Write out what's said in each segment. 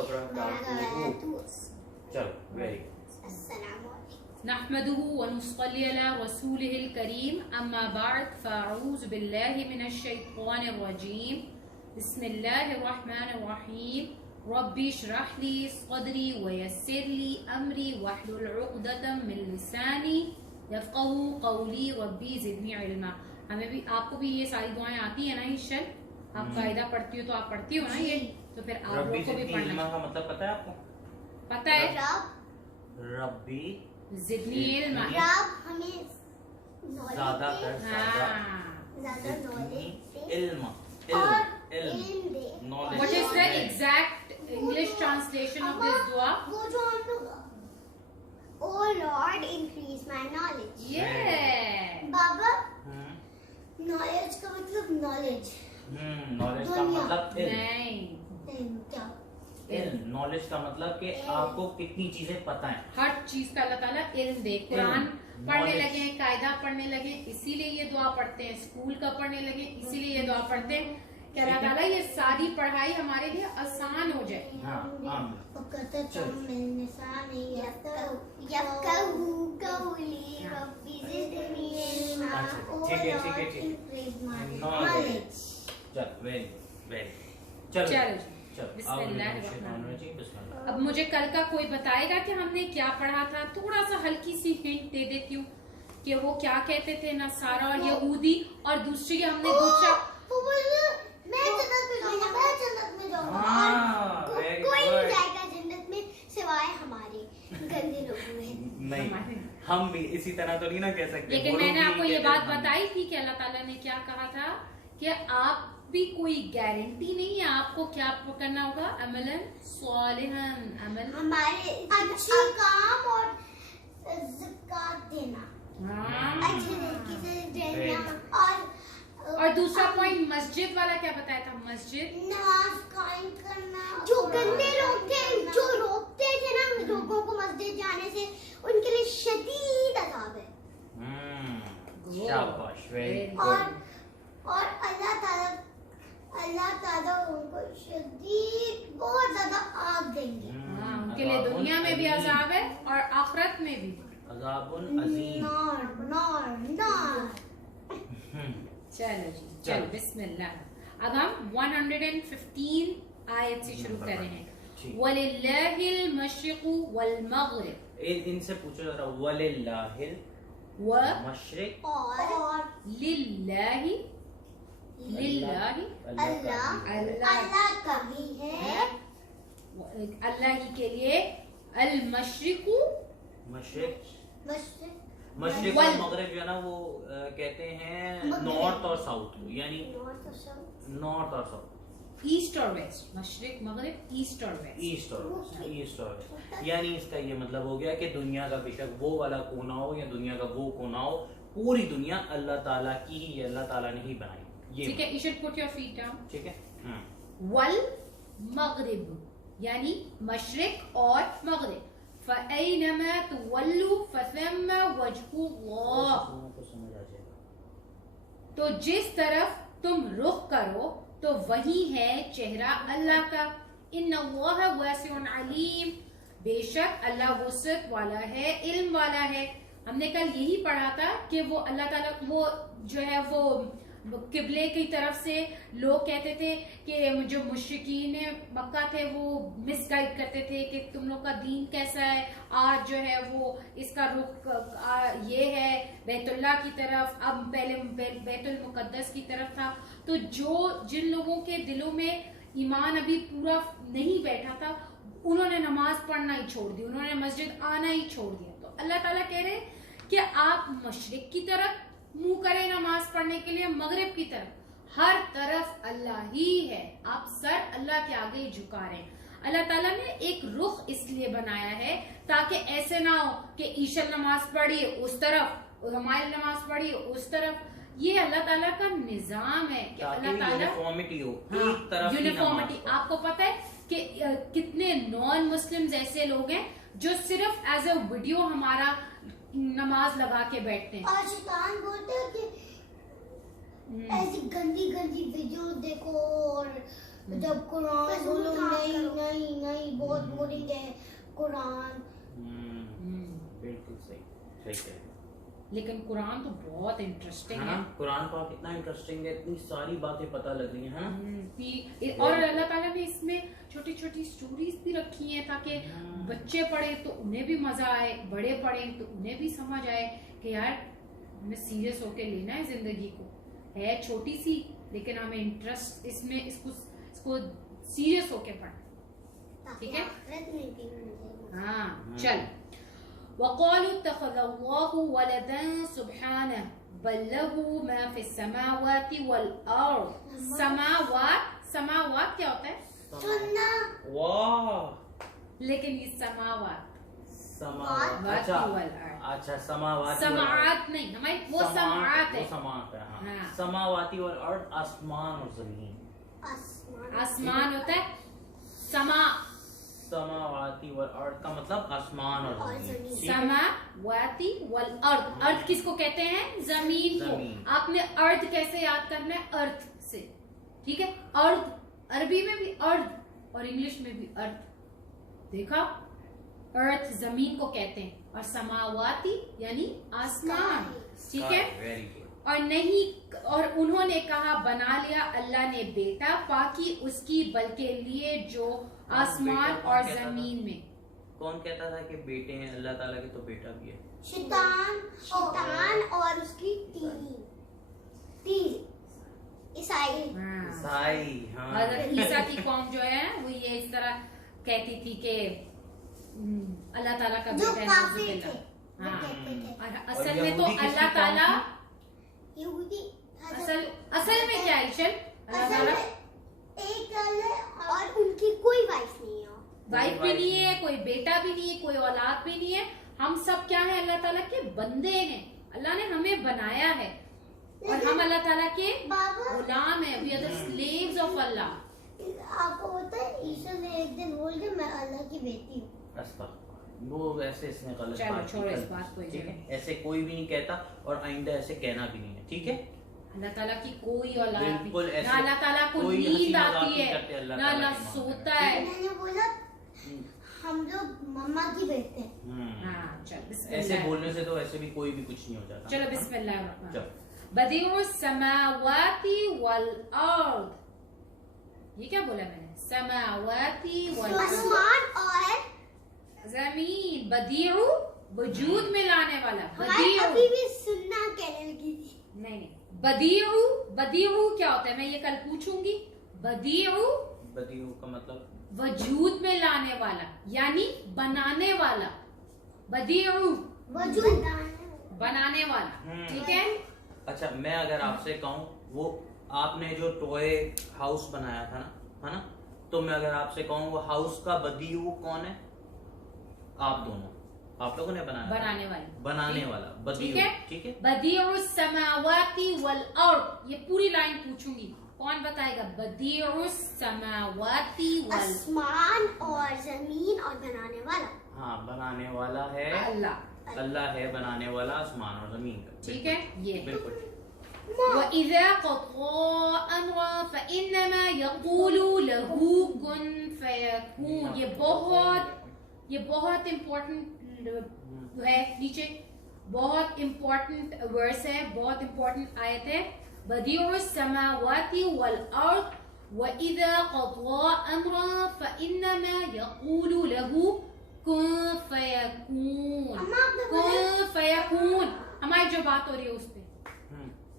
वबरकातुहू। चलो वेरी नहमदुहु व नुसल्ली अला रसूलिहिल करीम अम्मा बअद फ़अऊज़ु बिल्लाहि मिनश शैतानिर रजीम बिस्मिल्लाहिर रहमानिर रहीम रब्बि इश्रह ली सदरी व यस्सिर ली अमरी वहलुल उक़दतम मिन लिसानी यफ़क़हू क़ौली रब्बी ज़िदनी इल्मा। हमें भी, आपको भी ये सारी दुआएं आती है ना ईशल? आप कायदा पढ़ती हो तो आप पढ़ती हो ना ये, तो फिर आप लोग को भी पढ़ना का मतलब पता है आपको? पता है? रब्बी ज़िदनी इल्मा। रब हमें ज़्यादातर इल्म knowledge. What is the exact English translation of this dua? वो जो हम लोग Oh Lord, increase my knowledge. Yeah. Baba, knowledge का मतलब knowledge. knowledge का मतलब नहीं, क्या? नॉलेज का मतलब कि आपको कितनी चीजें पता है, हर चीज का अल्लाह ताला इल्म दे। कुरान पढ़ने लगे, कायदा पढ़ने लगे, इसीलिए ये दुआ पढ़ते हैं। स्कूल का पढ़ने लगे, इसीलिए ये दुआ पढ़ते हैं कि अल्लाह ताला ये सारी पढ़ाई हमारे लिए आसान हो जाए। चलो अब मुझे कल का कोई बताएगा कि हमने क्या पढ़ा था? थोड़ा सा हल्की सी हिंट दे देती हूँ कि वो क्या कहते थे, नसारा और यहूदी, और दूसरी हमने दूसरा मैं जन्नत में जाऊंगा, कोई नहीं जाएगा जन्नत में सिवाय हमारे गंदे लोगों में। नहीं, हम भी इसी तरह तो नहीं ना कह सकते। लेकिन मैंने आपको ये बात बताई थी कि अल्लाह ताला ने क्या कहा था कि आप भी कोई गारंटी नहीं है, आपको क्या करना होगा, अमलन सालिहन, अमल हमारे अच्छे काम और ज़कात देना, अच्छे तरीके से देना। और दूसरा पॉइंट मस्जिद वाला क्या बताया था? मस्जिद नमाज कायम करना। जो गंदे लोग थे, जो रोकते थे ना लोगों को मस्जिद जाने से, उनके लिए शदीद अज़ाब है। शाबाश, वेरी गुड। और अल्लाह ताला उनको शदीद बहुत ज्यादा आग देंगे। उनके लिए दुनिया में भी अज़ाब है और आखिरत में भी अज़ाबुन अज़ीम। नार। चलो जी, चलो बिस्मिल्लाह। अब हम 115 आयत से शुरू कर रहे हैं। वलिल्लाहिल मशरिक़ु वल मग़रिब। इनसे पूछो जरा, वलिल्लाहिल मशरिक़ और लिल्लाहि, अल्लाह का भी है, अल्लाह ही के लिए। अल मशरिक़ु, मशरिक़ और मगरिब जो है ना वो कहते हैं नॉर्थ और साउथ, यानी नॉर्थ और साउथ, ईस्ट और वेस्ट। मशरिक मगरिब, ईस्ट और वेस्ट। ईस्ट और वेस्ट, यानी इसका ये मतलब हो गया कि दुनिया का बेशक वो वाला कोना हो या दुनिया का वो कोना हो, पूरी दुनिया अल्लाह ताला की ही, अल्लाह ताला ने ही बनाई। ठीक है, you should put your feet down. ठीक है। वल मगरिब यानी मशरिक और मगरिब। फ़अयनमा तुवल्लू फ़थम्मा वजहुल्लाह। तो जिस तरफ तुम रुख करो तो वही है चेहरा अल्लाह का। इन्नल्लाह वासिउन अलीम। बेशक अल्लाह वुसअत वाला है, इल्म वाला है। हमने कल यही पढ़ा था कि वो अल्लाह ताला वो जो है वो किबले की तरफ से लोग कहते थे कि जो मुश्रिकीन मक्का थे वो मिसगाइड करते थे कि तुम लोग का दीन कैसा है, आज जो है वो इसका रुख ये है बैतुल्लाह की तरफ, अब पहले बैतुल मुकद्दस की तरफ था। तो जिन लोगों के दिलों में ईमान अभी पूरा नहीं बैठा था, उन्होंने नमाज पढ़ना ही छोड़ दी, उन्होंने मस्जिद आना ही छोड़ दिया। तो अल्लाह ताला कह रहे कि आप मशरिक की तरफ मुंह करें नमाज पढ़ने के लिए, मगरिब की तरफ, हर तरफ अल्लाह ही है। आप सर अल्लाह के आगे झुका रहे हैं। अल्लाह ताला ने एक रुख इसलिए बनाया है ताकि ऐसे ना हो कि ईशा नमाज पढ़ी उस तरफ, हमारी नमाज पढ़ी उस तरफ। ये अल्लाह ताला का निजाम है कि अल्लाह ताला यूनिफॉर्मिटी हो, एक तरफ यूनिफॉर्मिटी। आपको पता है कि कितने नॉन मुस्लिम्स ऐसे लोग हैं जो सिर्फ एज ए वीडियो हमारा नमाज लगा के बैठते हैं। और शैतान बोलते हैं कि ऐसी गंदी गंदी वीडियो देखो और जब कुरान बोलो नहीं नहीं नहीं बहुत बोरिंग है कुरान। बिल्कुल सही सही कह रहे हो। लेकिन कुरान तो बहुत इंटरेस्टिंग है है ना, कुरान पाक कितना इंटरेस्टिंग है, इतनी सारी बातें पता लग रही हैं, है ना। और अल्लाह ताला ने इसमें छोटी छोटी स्टोरीज भी रखी हैं ताकि बच्चे पढ़े तो उन्हें भी मजा आए, बड़े पढ़े तो उन्हें भी समझ आए कि यार हमें सीरियस होके लेना है जिंदगी को। है छोटी सी लेकिन हमें इंटरेस्ट इसमें इसको सीरियस होके पढ़ना। ठीक है, आखिरत में भी मुझे हाँ चल। वक़ालू इत्तख़ज़ल्लाहु वलदन सुब्हानह बल लहू मा फ़िस्समावाति वल अर्ज़। समावात क्या होता है? सुनना। वाह, लेकिन ये समावात समावात, वाती अच्छा वल अर्ज़। अच्छा, समावाती समात नहीं, हमारी वो समात है। वो समात है, हाँ। हाँ। समावाती वल अर्ज़, आसमान और जमीन। आसमान होता है समा, समावाती वल अर्ज़ का मतलब आसमान और जमीन। ठीक है? समावाती वल अर्द। अर्थ किसको कहते हैं? जमीन जमीन। को। आपने अर्थ कैसे याद करना है? अर्थ से। ठीक है, अर्थ अरबी में भी अर्थ और इंग्लिश में भी अर्थ। देखा, अर्थ जमीन को कहते हैं और समावाती यानी आसमान। ठीक है, वेरी गुड। और नहीं, और उन्होंने कहा बना लिया अल्लाह ने बेटा, पाकी उसकी बल्कि लिए जो आसमान बेटा कौन और कहता था? जमीन में। कौन कहता था कि बेटे हैं अल्लाह ताला के? तो बेटा भी है। शैतान और उसकी तीन ईसाई। हाँ। ईसाई, हाँ। हज़रत ईसा की कौम जो है वो ये इस तरह कहती थी कि अल्लाह ताला का जो बेटा है, काफिर नऊज़ुबिल्लाह। थे वो हाँ। कहते थे। और असल में तो यहूदी किसकी अल्लाह कौम ताला थी? यहूदी असल में क्या है चल, अल्लाह असल ताला में एक गर्ल है और उनकी कोई वाइफ नहीं है। वाइफ भी नहीं है, कोई बेटा भी नहीं है, कोई औलाद भी नहीं है। हम सब क्या है? अल्लाह ताला के बंदे हैं। अल्लाह ने हमें बनाया है और हम अल्लाह ताला के बाबा गुलाम हैं। We are the slaves of Allah. आपको पता है ईसा ने एक दिन बोल दिया मैं अल्लाह की बेटी हूँ। अस्तगफुरुल्लाह। वो ऐसे इसने गलत चलो, बात छोड़ो की, इस बात को, ठीक है? ऐसे कोई भी नहीं कहता और आइंदा ऐसे कहना भी नहीं है, ठीक है? अल्लाह ताला की कोई औलाद बिल्कुल नहीं। ऐसे ना अल्लाह ताला को कोई हंसी नींद मजाक आती नहीं है, करते अल्लाह ना ताला अल्लाह के मामले में, सोता है। मैंने बोला हम लोग मम्मा की बेटे हैं। हाँ चल, ऐसे बिस्मिल्लाह। बोलने से तो ऐसे भी कोई भी कुछ नहीं हो जाता। चलो बिस्मिल्लाह रहमान। चलो। बदीउस समावाती वल अर्द। ये क्या बोला मैंने? समावाती वल अर्द, आसमान और जमीन। बदीउ वजूद में लाने वाला। हमारे बदीउ अभी भी सुनना कहने लगी थी। नहीं, बदीउ, बदीउ क्या होता है? मैं ये कल पूछूंगी। बदीउ बदीउ का मतलब वजूद में लाने वाला यानी बनाने वाला। बदीउ वजूद बनाने वाला। ठीक है, अच्छा, मैं अगर आपसे कहूँ वो आपने जो टॉय हाउस बनाया था ना, है ना, तो मैं अगर आपसे कहूँ वो हाउस का बदीउ कौन है? आप दोनों, आप लोगों ने बनाया था। बनाने वाला बदीउ। ठीक है, बदीउ समावाती वल अर्द। ये पूरी लाइन पूछूंगी, कौन बताएगा? बदीउ समावाती वल, आसमान और जमीन और बनाने वाला हाँ, बनाने वाला है अल्लाह। अल्लाह है, बनाने वाला आसमान और जमीन का। ठीक है, ये बिल्कुल। وإذا قضى أمرا فإنما يقول له كن فيكون। ये बहुत इम्पोर्टेंट है, नीचे बहुत इम्पोर्टेंट वर्स है, बहुत इम्पोर्टेंट आयत है। बदीउस समावाति वल अर्द वइज़ा क़ज़ा अमरा फइन्नमा यक़ूलु लहू कुन फयकून। कुन फयकून, हमारी जो बात हो रही है उस पे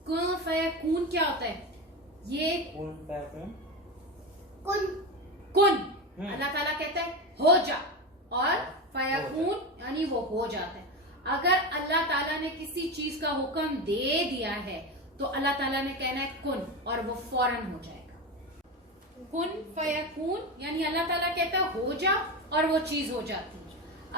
कुन फयकून क्या होता है? ये कौन फयकून? कुन अल्लाह ताला कहता है हो जा, और फयकून यानी वो हो जाता है। अगर अल्लाह ताला ने किसी चीज का हुक्म दे दिया है तो अल्लाह ताला ने कहना है कुन और वो फौरन हो जाएगा। कुन फयकून यानी अल्लाह ताला कहता है हो जा और वो चीज हो जाती है।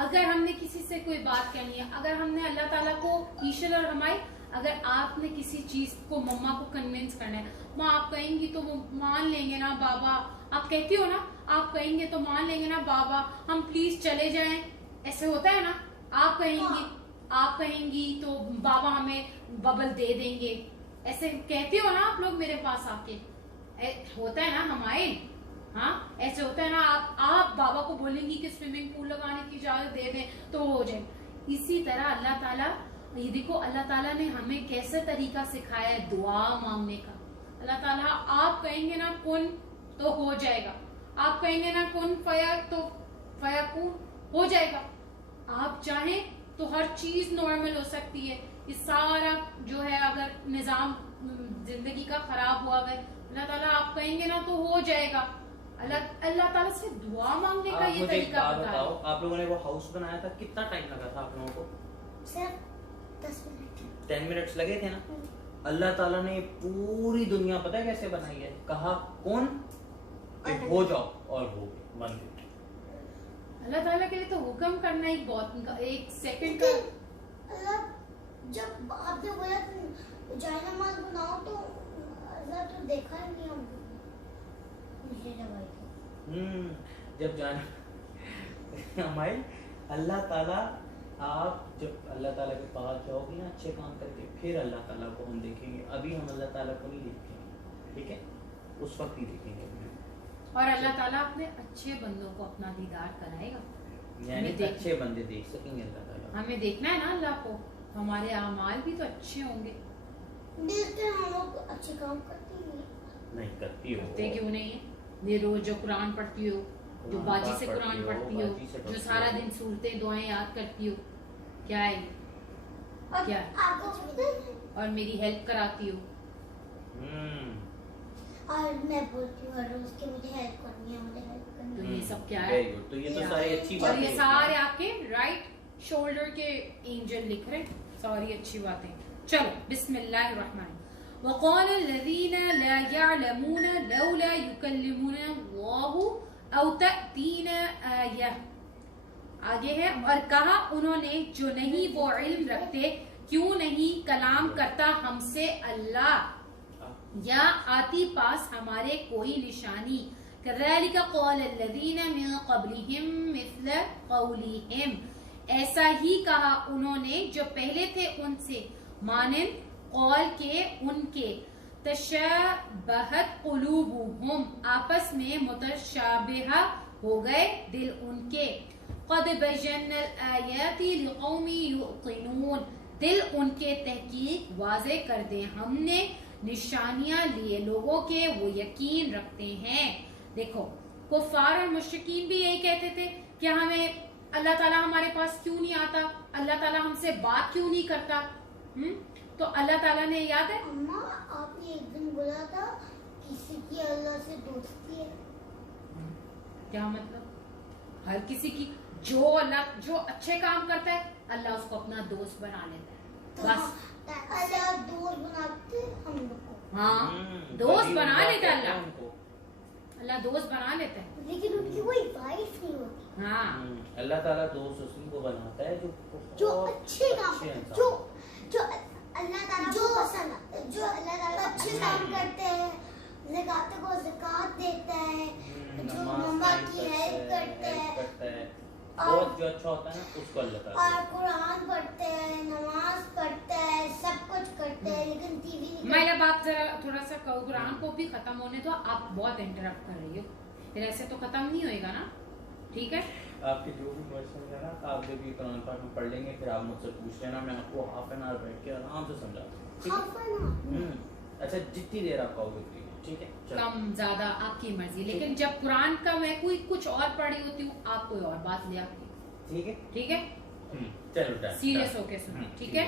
अगर हमने किसी से कोई बात कहनी है, अगर हमने अल्लाह ताला को ईशल और हमारी, अगर आपने किसी चीज को मम्मा को कन्विंस करना है, माँ आप कहेंगी तो वो मान लेंगे ना बाबा, आप कहती हो ना आप कहेंगे तो मान लेंगे ना बाबा, हम प्लीज चले जाएं, ऐसे होता है ना। आप कहेंगी तो बाबा हमें बबल दे देंगे, ऐसे कहते हो ना आप लोग मेरे पास आके, होता है ना हमारे। हाँ ऐसे होता है ना, आप बाबा को बोलेंगी कि स्विमिंग पूल लगाने की इजाजत दे दें तो वो हो जाए। इसी तरह अल्लाह ताला, ये देखो अल्लाह ताला ने हमें कैसे तरीका सिखाया है दुआ मांगने का। अल्लाह ताला आप कहेंगे ना कुन तो हो जाएगा, आप कहेंगे ना कुन फया तो फयाकून हो जाएगा। आप चाहें तो हर चीज नॉर्मल हो सकती है। ये सारा जो है अगर निजाम जिंदगी का खराब हुआ है, अल्लाह ताला आप कहेंगे ना तो हो जाएगा। अल्लाह ताला से दुआ मांगने का ये तरीका बताओ। आप लोगों ने वो हाउस बनाया था, कितना टाइम लगा था आप लोगों को? सिर्फ 10 मिनट 10 मिनट्स लगे थे ना। अल्लाह ताला ने पूरी दुनिया पता है कैसे बनाई है? कहा कौन हो जाओ और हो बन गए। अल्लाह ताला के लिए तो हुक्म करना ही बहुत, एक सेकंड का। अल्लाह जब आपने बोला जाए नमाज बनाओ तो अल्लाह तो देखा ही नहीं हमको नीचे दबाई जब जाना हमारी अल्लाह ताला, आप जब अल्लाह ताला के पास जाओगे ना अच्छे काम करके, फिर अल्लाह ताला को हम देखेंगे। अभी हम अल्लाह ताला को नहीं देखेंगे, ठीक है? उस वक्त ही देखेंगे। और अल्लाह ताला अपने अच्छे बंदों को अपना दीदार कराएगा, यानी अच्छे बंदे देख सकेंगे अल्लाह ताला। हमें देखना है ना अल्लाह को, हमारे अमाल भी तो अच्छे होंगे। देखते हैं हम लोग अच्छे काम करते हैं नहीं करती हो, करते क्यों नहीं है? ये रोज जो कुरान पढ़ती हो, जो बाजी से कुरान पढ़ती हो, जो सारा दिन सूरतें दुआएं याद करती हो, क्या है और क्या? आपको पता है? और मेरी हेल्प कराती हो। और मैं बोलती हूँ हर रोज कि मुझे हेल्प करनी है, मुझे हेल्प करनी तो है। ये सब क्या है? Very good. तो ये तो सारी अच्छी और बातें ये हैं। सारे आपके राइट शोल्डर के एंजल लिख रहे हैं, सारी अच्छी बातें। चलो बिस्मिल्लाहिर्रहमानिर्रहीम। वक़ाल लज़ीना ला यअलमून लौला युकल्लिमुना अल्लाहु औ तअतीना आया। आगे है, और कहा उन्होंने जो नहीं वो इल्म रखते, क्यों नहीं कलाम करता हमसे अल्लाह या आती पास हमारे कोई निशानी। कज़ालिक क़ाल लज़ीना मिन क़ब्लिहिम मिस्ल क़ौलिहिम। ऐसा ही कहा उन्होंने जो पहले थे उनसे, मानिंद कौल के उनके। तशबहत क़ुलूबुहुम, आपस में मुतशाबिहा हो गए दिल उनके। क़द बय्यनल आयाति लिक़ौमि युक़िनून, दिल उनके तहकीक वाज़े कर दे हमने निशानियां लिए लोगों के, वो यकीन रखते हैं। देखो कुफार और मुश्रिकीन भी यही कहते थे कि हमें अल्लाह ताला हमारे पास क्यों नहीं आता, अल्लाह ताला हमसे बात क्यों नहीं करता। तो अल्लाह ताला ने, याद है अम्मा आपने एक दिन बोला था किसी की अल्लाह से दोस्ती है। क्या मतलब? हर किसी की, जो अल्लाह जो अच्छे काम करता है अल्लाह उसको अपना दोस्त बना लेता है। तो बस अल्लाह दोस्त बनाते हम लोग को। हाँ दोस्त बना लेता है अल्लाह, उनको। अल्लाह दोस्त बना लेता है। लेकिन उनकी कोई वाइफ नहीं होती। हाँ अल्लाह ताला दोस्त उसी को बनाता है जो अच्छे काम अच्छे इंसान। जो अल्लाह ताला को पसंद आता है, जो अल्लाह ताला अच्छे काम करते हैं, ज़कात को ज़कात देता है, जो मम्मा की हेल्प करते हैं, बहुत जो अच्छा होता है ना उसको अल्लाह ताला। और कुरान पढ़ते हैं, नमाज पढ़ते हैं, सब कुछ करते हैं, लेकिन टीवी मैं अब आप जरा थोड़ा सा कुरान को भी खत्म होने दो, आप बहुत इंटरप्ट कर रही हो, फिर ऐसे तो खत्म नहीं होएगा ना, ठीक है? आपके जो भी क्वेश्चन है ना, आप जब ये कुरान पाक में पढ़ लेंगे फिर आप मुझसे पूछ लेना, मैं आपको हाफ एन आवर बैठ के आराम से समझा दूंगा, ठीक है? अच्छा जितनी देर आप कहोगे उतनी, ठीक है? चलो। कम ज्यादा आपकी मर्जी, लेकिन जब कुरान का मैं कोई कुछ और पढ़ी होती हूँ आप कोई और बात ले आती, ठीक है? ठीक है? चलो डन। सीरियस होके सुनो, ठीक है?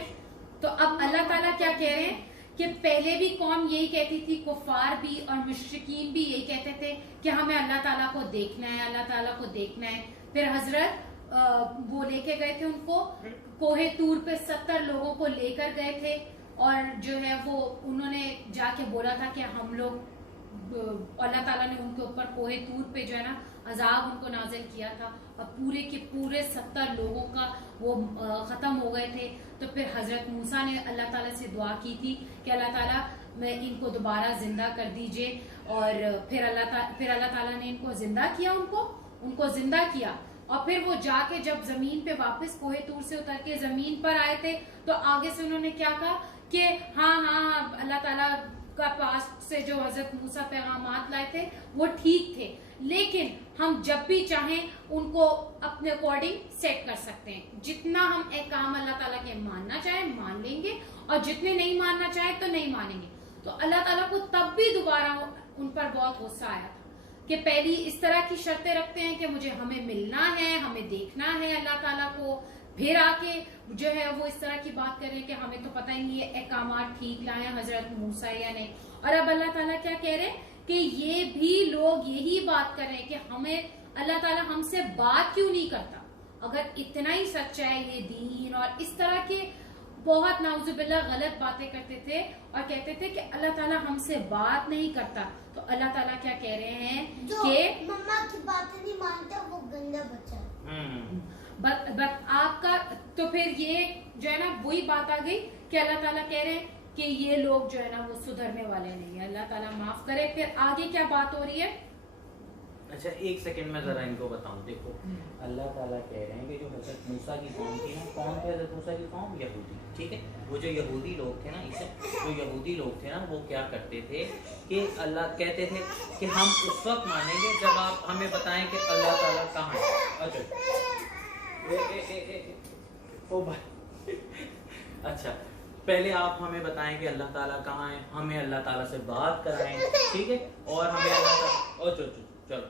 तो अब अल्लाह ताला क्या कह रहे हैं कि पहले भी कौम यही कहती थी, कुफार भी और मुश्रिकीन भी यही कहते थे कि हमें अल्लाह ताला को देखना है, अल्लाह ताला को देखना है। फिर हजरत वो लेके गए थे उनको कोहे तूर पे, 70 लोगों को लेकर गए थे, और जो है वो उन्होंने जाके बोला था कि हम लोग, अल्लाह ताला ने उनके ऊपर कोहे तूर पे जो है ना अजाब उनको नाजिल किया था, और पूरे के पूरे 70 लोगों का वो ख़त्म हो गए थे। तो फिर हज़रत मूसा ने अल्लाह ताला से दुआ की थी कि अल्लाह ताला मैं इनको दोबारा ज़िंदा कर दीजिए, और फिर अल्लाह ताला ने इनको ज़िंदा किया, उनको ज़िंदा किया। और फिर वो जाके जब ज़मीन पे वापस कोहे तूर से उतर के ज़मीन पर आए थे, तो आगे से उन्होंने क्या कहा कि हाँ हाँ अल्लाह ताला का पास से जो हजरत मूसा पैगामात लाए थे वो ठीक थे, लेकिन हम जब भी चाहें उनको अपने अकॉर्डिंग सेट कर सकते हैं। जितना हम अहकाम अल्लाह ताला के मानना चाहें मान लेंगे, और जितने नहीं मानना चाहे तो नहीं मानेंगे। तो अल्लाह ताला को तब भी दोबारा उन पर बहुत गुस्सा आया था कि पहली इस तरह की शर्तें रखते हैं कि मुझे हमें मिलना है, हमें देखना है अल्लाह ताला को, फिर आके जो है वो इस तरह की बात कर रहे हैं कि हमें तो पता ही नहीं है अहकामात ठीक लाए हजरत मूसा या नहीं। और अब अल्लाह ताला क्या कह रहे हैं कि ये भी लोग यही बात कर रहे हैं कि हमें अल्लाह ताला हमसे बात क्यों नहीं करता। अगर इतना ही सच्चा है ये दीन, और इस तरह के बहुत नाउजुबिल्लाह गलत बातें करते थे और कहते थे कि अल्लाह ताला हमसे बात नहीं करता, तो अल्लाह ताला क्या कह रहे हैं कि मम्मा की बातें नहीं मानता वो गंदा बच्चा है। बट आपका तो फिर ये जो है ना वही बात आ गई कि अल्लाह ताला कह रहे हैं कि ये लोग जो है ना वो सुधरने वाले नहीं है, अल्लाह ताला माफ करे। फिर आगे क्या बात हो रही है? अच्छा एक सेकंड में जरा इनको बताऊं। देखो अल्लाह ताला कह रहे हैं कि जो हजरत मूसा की कौम थी ना, कौन थे हजरत मूसा की कौम? यहूदी, ठीक है। वो जो यहूदी लोग थे ना, इसे जो यहूदी लोग थे ना, वो क्या करते थे कि अल्लाह कहते थे कि हम उस वक्त मानेंगे जब आप हमें बताएं कि अल्लाह ताला कहाँ है। अच्छा ओ भाई अच्छा पहले आप हमें बताएं कि अल्लाह ताला कहाँ है, हमें अल्लाह ताला से बात कराएं, ठीक है। और हमें चलो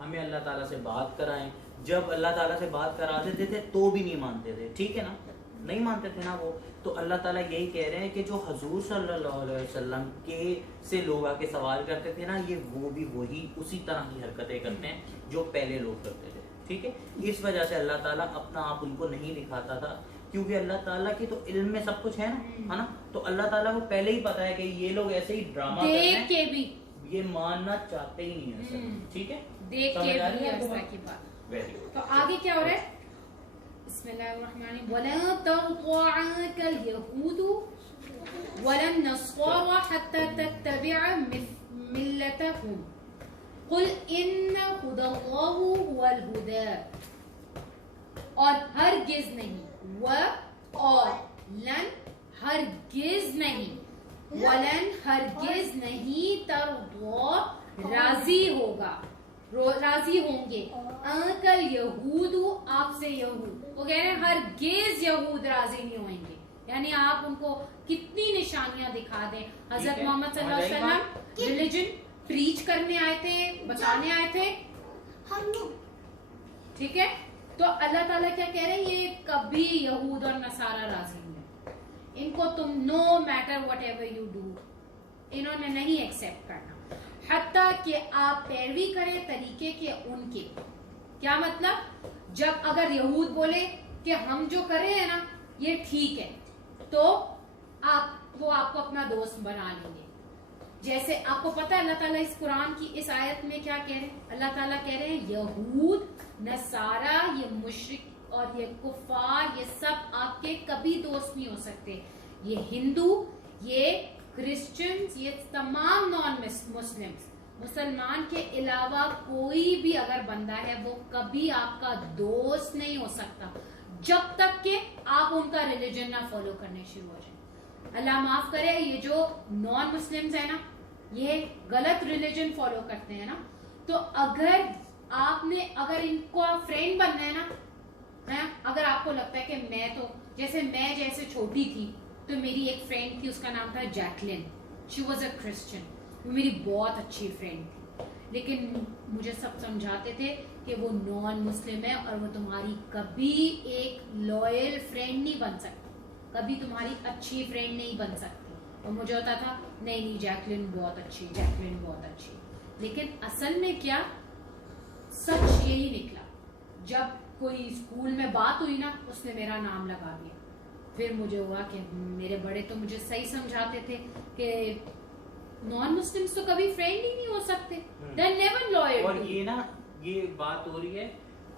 हमें अल्लाह ताला से बात कराएं। जब अल्लाह ताला से बात करा देते थे तो भी नहीं मानते थे, ठीक है ना, नहीं मानते थे ना वो। तो अल्लाह ताला यही कह रहे हैं कि जो हजूर सल्लल्लाहु अलैहि वसल्लम के से लोग आके सवाल करते थे ना, ये वो भी वही उसी तरह की हरकतें करते हैं जो पहले लोग करते थे, ठीक है। इस वजह से अल्लाह ताला अपना आप उनको नहीं दिखाता था, क्योंकि अल्लाह ताला की तो इल्म में सब कुछ है ना, तो अल्लाह ताला को पहले ही पता है कि ये लोग ऐसे ही ड्रामा कर रहे हैं, के भी ये मानना चाहते ही नहीं है, ठीक है। देख के भी ऐसा की बात। वेरी तो आगे क्या हो रहा है? बिस्मिल्लाहिर्रहमानिर्रहीम। वला तर्दा अनकल यहूद वलन नस्वारा हत्ता तत्तबिअ मिल्लतहुम कुल इन्न हुदल्लाहु हुवल हुदा। और हरगिज नहीं, व और लन हरगिज नहीं, वलन हरगिज नहीं, तरदा राजी होगा, राजी होंगे, अंकल यहूद आपसे यहूद। वो कह रहे हैं हरगिज यहूद राजी नहीं होंगे, यानी आप उनको कितनी निशानियां दिखा दें। हजरत मोहम्मद सल्लल्लाहु अलैहि वसल्लम रिलीजन प्रीच करने आए थे, बताने आए थे हम लोग, ठीक है। तो अल्लाह ताला क्या कह रहे हैं, ये कभी यहूद और नसारा राजी नहीं, इनको तुम no matter whatever you do, इन्होंने नहीं एक्सेप्ट करना, हत्ता कि आप पैरवी करें तरीके के उनके। क्या मतलब? जब अगर यहूद बोले कि हम जो कर रहे हैं ना ये ठीक है, तो वो आपको अपना दोस्त बना लेंगे। जैसे आपको पता है अल्लाह ताला इस कुरान की इस आयत में क्या कह रहे हैं? अल्लाह ताला कह रहे हैं यहूद नसारा, ये मुशरिक और ये कुफार, ये सब आपके कभी दोस्त नहीं हो सकते। ये हिंदू, ये क्रिश्चियंस, ये तमाम नॉन मुस्लिम्स, मुसलमान के अलावा कोई भी अगर बंदा है वो कभी आपका दोस्त नहीं हो सकता जब तक कि आप उनका रिलीजन ना फॉलो करने शुरू हो जाए। अल्लाह माफ करे, ये जो नॉन मुस्लिम्स है ना, ये गलत रिलीजन फॉलो करते हैं ना, तो अगर आपने अगर इनको फ्रेंड बनना है ना, है, अगर आपको लगता है कि मैं जैसे छोटी थी तो मेरी एक फ्रेंड थी, उसका नाम था Jacqueline, she was a Christian, वो मेरी बहुत अच्छी फ्रेंड थी, लेकिन मुझे सब समझाते थे कि वो नॉन मुस्लिम है और वो तुम्हारी कभी एक लॉयल फ्रेंड नहीं बन सकती, कभी तुम्हारी अच्छी फ्रेंड नहीं बन सकती। और मुझे होता था नहीं जैकलिन बहुत अच्छी, जैकलिन बहुत अच्छी, लेकिन असल में क्या सच यही निकला। जब कोई स्कूल में बात हुई ना, उसने मेरा नाम लगा दिया, फिर मुझे हुआ कि मेरे बड़े तो मुझे सही समझाते थे कि नॉन मुस्लिम्स तो कभी फ्रेंड ही नहीं हो सकते, दे आर नेवर लॉयल। और ये ना ये बात हो रही है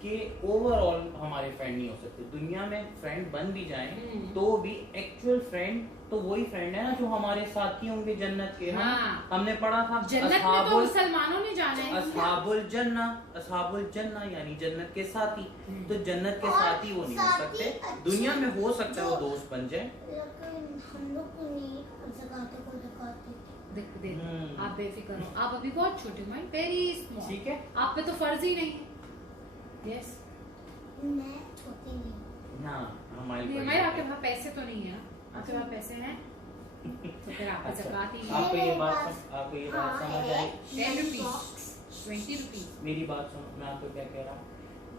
कि ओवरऑल हमारे फ्रेंड नहीं हो सकते, दुनिया में फ्रेंड बन भी जाएं तो भी एक्चुअल फ्रेंड तो वही फ्रेंड है ना जो हमारे साथी होंगे जन्नत के। हाँ। हमने पढ़ा था जन्नत में तो मुसलमानों ने जाना है, अस्हाबुल जन्ना यानी जन्नत के साथी, तो जन्नत के साथी वो नहीं हो सकते, दुनिया में हो सकता है वो दोस्त बन जाए, लेकिन हम लोग को नहीं ज़कात को ज़कात देते। आप बेफिक्र हो, आप अभी बहुत छोटे, माइंड वेरी स्मॉल, ठीक है, आप पे तो फर्ज ही नहीं है। यस, मैं छोटी नहीं हूँ। हाँ हमारी हमारे आपके पास पैसे तो नहीं है, आपके पास पैसे हैं तो फिर आपको अच्छा, ज़कात ही आपको ये बात मेरे आपको ये हाँ, बात समझ है। आई? 10 रुपीज 20 रुपीज। मेरी बात सुनो, मैं आपको क्या कह रहा हूँ,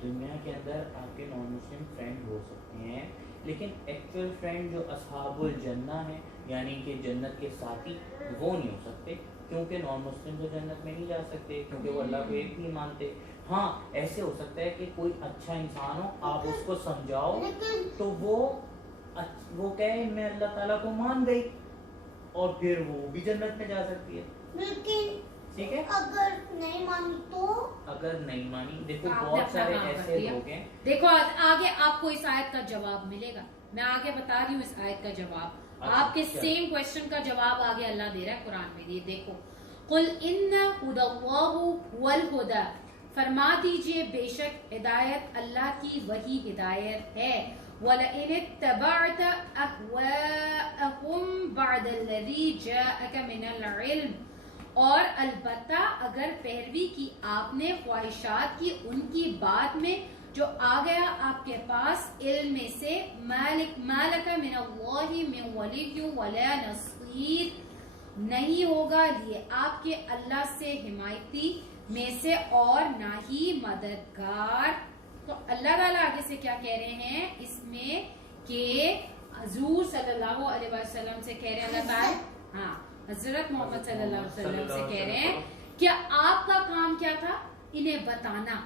दुनिया के अंदर आपके नॉन मुस्लिम फ्रेंड हो सकते हैं, लेकिन एक्चुअल फ्रेंड जो असहाबुल जन्ना है, यानी कि जन्नत के साथी, वो नहीं हो सकते, क्योंकि नॉन मुस्लिम तो जन्नत में नहीं जा सकते, क्योंकि वो अल्लाह को एक नहीं मानते। हाँ, ऐसे हो सकता है कि कोई अच्छा इंसान हो, आप उसको समझाओ लेकिन तो वो कहे मैं अल्लाह ताला को मान गई, और फिर वो भी जन्नत में जा सकती है, लेकिन ठीक है। अगर नहीं मानी तो अगर नहीं मानी, देखो आपने बहुत अपना सारे काम कर ऐसे दिया। लोग हैं, देखो आगे आपको इस आयत का जवाब मिलेगा, मैं आगे बता रही हूँ इस आयत का जवाब। अच्छा, आपके क्या? सेम क्वेश्चन का जवाब आगे अल्लाह दे रहा है कुरान में। ये देखो, कुल इन्ना हुदल्लाहु हुवल हुदा, फरमा दीजिए बेशक हिदायत अल्लाह की वही हिदायत है। वलइन इत्तबअत अहवाअहुम बअदल्लज़ी जाअक मिनल इल्म, और अलबत्ता अगर पैरवी की आपने ख्वाहिशात की उनकी बात में जो आ गया आपके पास इल्म में से, मालका मिनल्लाहि मिन वलिय्यिन वला नसीर, नहीं होगा लिए आपके अल्लाह से हिमायती में से और ना ही मददगार। तो अल्लाह ताला आगे से क्या कह रहे हैं इसमें कि हुजूर सल्लल्लाहु अलैहि वसल्लम से कह रहे हैं अल्लाह ताला, हाँ हजरत मोहम्मद सल्लल्लाहु अलैहि वसल्लम से कह रहे हैं कि आपका काम क्या था, इन्हें बताना,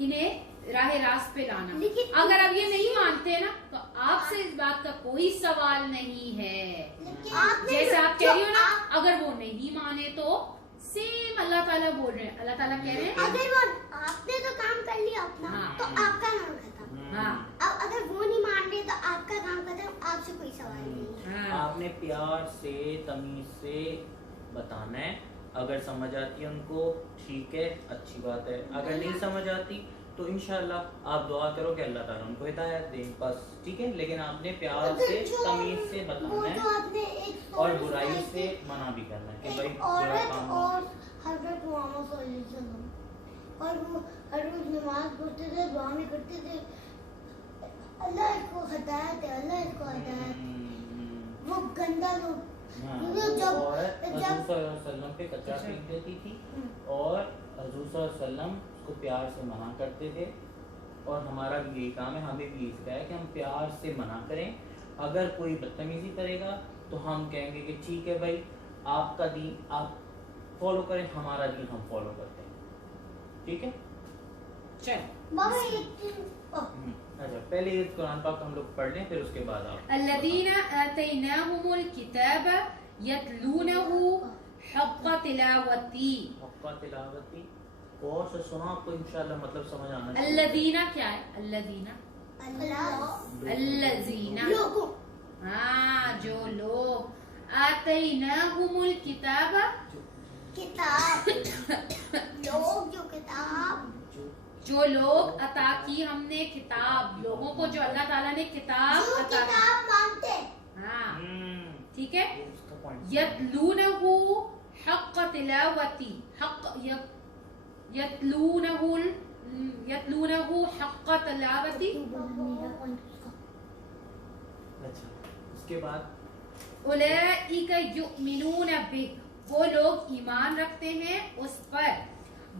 इन्हें राह रास्त पे लाना। लेकिन अगर आप ये नहीं मानते ना तो आपसे इस बात का कोई सवाल नहीं है। आपने जैसे आप कह रही हो ना, आप- अगर वो नहीं माने तो सेम अल्लाह ताला बोल रहे हैं, अल्लाह ताला कह रहे हैं अगर वो आपने तो काम कर लिया अपना, हाँ। तो आपका काम खत्म। हाँ अब अगर वो नहीं मान रहे तो आपका काम खत्म, आपसे कोई सवाल नहीं है। हाँ आपने प्यार से तमीज से बताना है, अगर समझ आती है उनको ठीक है, अच्छी बात है, अगर नहीं समझ आती तो इंशाल्लाह आप दुआ करो कि अल्लाह ताला उनको हिदायत दे, बस ठीक है। लेकिन आपने प्यार से तमीज से वो बताना तो है आपने एक और story बुराई सुनाई से थी। मना भी करना है कि एक भाई बुरा औरत काम और हजरत मोहम्मद सल्लल्लाहु अलैहि वसल्लम, और वो हर रोज नमाज पढ़ते थे, दुआ में करते थे, अल्लाह इसको हिदायत है, अल्लाह इसको हिदायत। वो गंदा लोग हाँ, वो वो जब- औरत जब- हजूर सल्लल्लाहु अलैहि वसल्लम पे कचरा फेंक देती थी और हजूर सल्लल्लाहु अलैहि वसल्लम उसको प्यार से मना करते थे, और हमारा भी यही काम है, हमें भी यही सिखाया कि हम प्यार से मना करें। अगर कोई बदतमीजी करेगा तो हम कहेंगे कि ठीक है भाई, आपका दीन आप फॉलो करें, हमारा दीन हम फॉलो करते हैं, ठीक है। चल बाबा एक दिन अच्छा, पहले ये कुरान पाक हम लोग पढ़ लें, फिर उसके बाद आप अल्लज़ीना आतैनाहुमुल किताब यतलूनहु हक़्क़ तिलावती। हक़्क़ तिलावती और से सुना, आपको इंशाल्लाह मतलब समझ आना चाहिए। अल्लज़ीना क्या है? अल्लज़ीना अल्लाह अल्लज़ीना, लोगों हाँ जो लोग, आतैनाहुमुल किताब, किताब लोग जो किताब जो लोग अता की हमने किताब, लोगों को जो अल्लाह ताला ने किताब जो अता की, किताब मानते हैं, हाँ हम्म, ठीक है। ये उसका point है। यतलूनहु हक़्क़ तिलावती, यतलूनहु हक़्क़ तिलावती। अच्छा, उसके बाद उलैइका युमिनून बिह, वो लोग ईमान रखते हैं उस पर,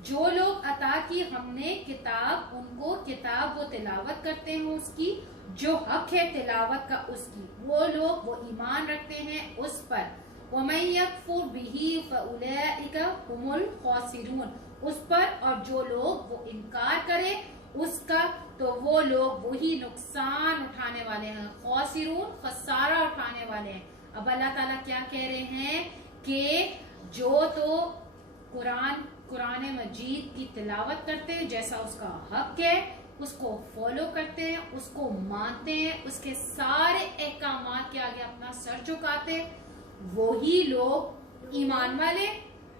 जो लोग अता की हमने किताब, उनको किताब वो तिलावत करते हैं उसकी, जो हक है तिलावत का उसकी, वो लोग वो ईमान रखते हैं उस पर। वमन यकफुर बिही फउलैइका हुमुल खासिरून, उस पर और जो लोग वो इनकार करे उसका, तो वो लोग वही नुकसान उठाने वाले हैं, खासिरून खसारा उठाने वाले हैं। अब अल्लाह ताला क्या कह रहे हैं कि जो तो कुरान मजीद की तिलावत करते हैं, जैसा उसका हक है, उसको फॉलो करते हैं, उसको मानते हैं, उसके सारे अहकामात के आगे अपना सर झुकाते हैं, वही लोग ईमान वाले।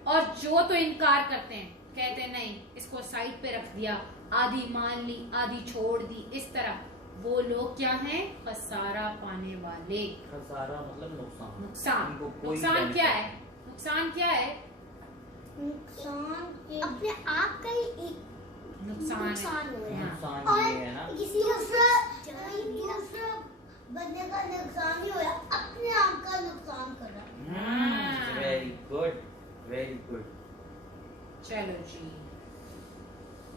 और जो तो इनकार करते हैं, कहते हैं नहीं इसको साइड पे रख दिया, आधी मान ली आधी छोड़ दी, इस तरह, वो लोग क्या हैं? खसारा पाने वाले। खसारा मतलब नुकसान। नुकसान, इनको कोई नुकसान benefit क्या है? नुकसान क्या है? नुकसान अपने आप का ही एक नुकसान हो रहा है नुकसान और ये है ना, किसी दूसरा बंदे का नुकसान ही हो रहा है, अपने आप का नुकसान कर रहा है। Very good, very good. चलो जी,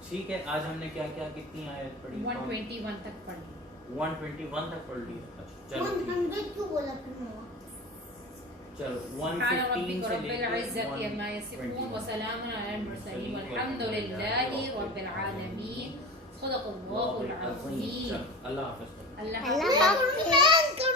ठीक है, आज हमने क्या क्या कितनी आयत पढ़ी? 121 तक पढ़ ली। 121 तक पढ़ ली। अच्छा, चलो ठीक। 100 क्यों बोला फिर मामा? चलो سبحان 115 ربك से رب العزة लेके عما يصفون 121. وسلام على المرسلين والحمد لله رب العالمين صدق الله العظيم. चलो, अल्लाह हाफ़िज़। اللہ अल्लाह حافظ. हाफ़िज़।